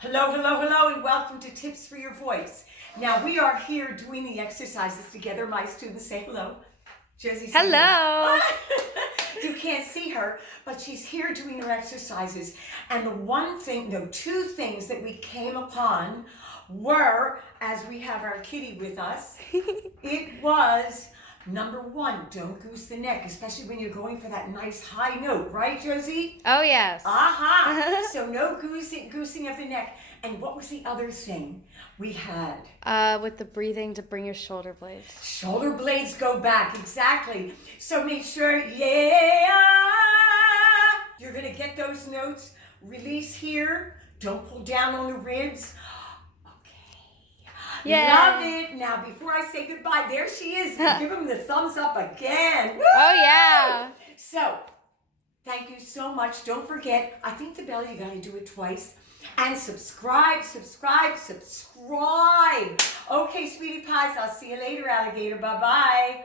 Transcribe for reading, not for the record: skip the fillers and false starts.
Hello, hello, hello, and welcome to Tips for Your Voice. Now, we are here doing the exercises together. My students say hello. Josie, say hello. You can't see her, but she's here doing her exercises. And two things that we came upon were, as we have our kitty with us, it was, number one, don't goose the neck, especially when you're going for that nice high note. Right, Josie? Oh, yes. Aha! So no goosing of the neck. And what was the other thing we had? With the breathing to bring your shoulder blades. Shoulder blades go back, exactly. So make sure, yeah, you're going to get those notes. Release here. Don't pull down on the ribs. Yay. Love it. Now, before I say goodbye, there she is. Give him the thumbs up again. Woo! Oh, yeah. So, thank you so much. Don't forget, I think the bell, you got to do it twice. And subscribe. Okay, sweetie pies, I'll see you later, alligator. Bye-bye.